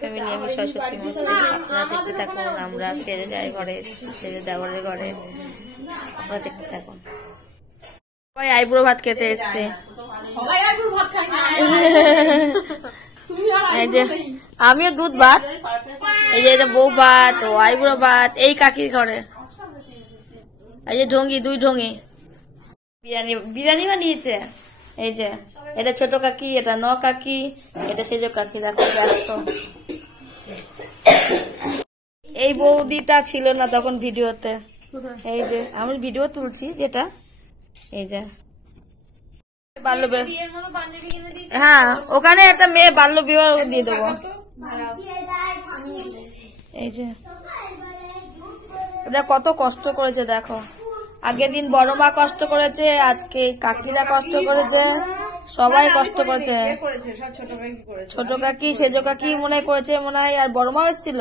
Family আমি সরস্বতী মূর্তি। আপনারা দেখতে থাকুন, আমরা সেরে যাই ঘরে, সেরে দেওয়ারের ঘরে, আপনারা দেখতে থাকুন। সবাই আইবুড়ো ভাত খেতে এসছে। এই যে আমিও দুধ ভাত, এই যে এটা বউ ভাত, ও আইবুড়ো ভাত এই কাকির ঘরে। এই যে ঢঙ্গি, দুই ঢঙ্গি বিরিয়ানি বানিয়েছে। এই যে এটা ছোট কাকি, এটা ন কাকি, এটা সেজ কাকি। দেখো ব্যস্ত। এই বৌদিটা ছিল না তখন ভিডিওতে। এই যে আমি ভিডিও তুলছি যেটা, এই যে বাল্য বিবাহ। হ্যাঁ, ওখানে একটা মেয়ে বাল্য বিবাহ দিয়ে দেবো। এই যে এটা কত কষ্ট করেছে দেখো। আগের দিন বড় মা কষ্ট করেছে, আজকে কাকিরা কষ্ট করেছে, সবাই কষ্ট করেছে। ছোট কাকি সেজ কাকি মনে করেছে মনে হয়, আর বড় মা এসেছিল।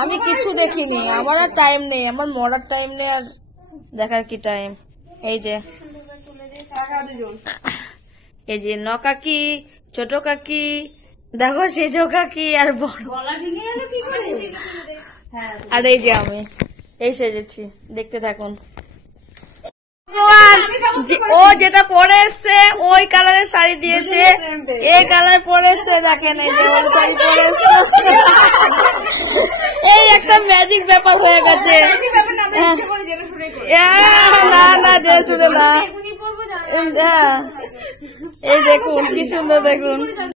আমি কিছু দেখিনি, আমার আর টাইম নেই, আমার মরার টাইম নেই, আর দেখার কি টাইম। এই যে এই যে ন কাকি, ছোট কাকি, দেখো সেজ কাকি আর বড়। আর এই যে আমি এই সেজেছি, দেখতে থাকুন। ও যেটা পরে এসছে ওই কালারের শাড়ি দিয়েছে, এই কালার পরে এসছে। দেখেন এই যে ওর শাড়ি পরে এসছে। এই একটা ম্যাজিক ব্যাপার হয়ে গেছে। না না, যে শুনে না। এই দেখুন কি সুন্দর, দেখুন।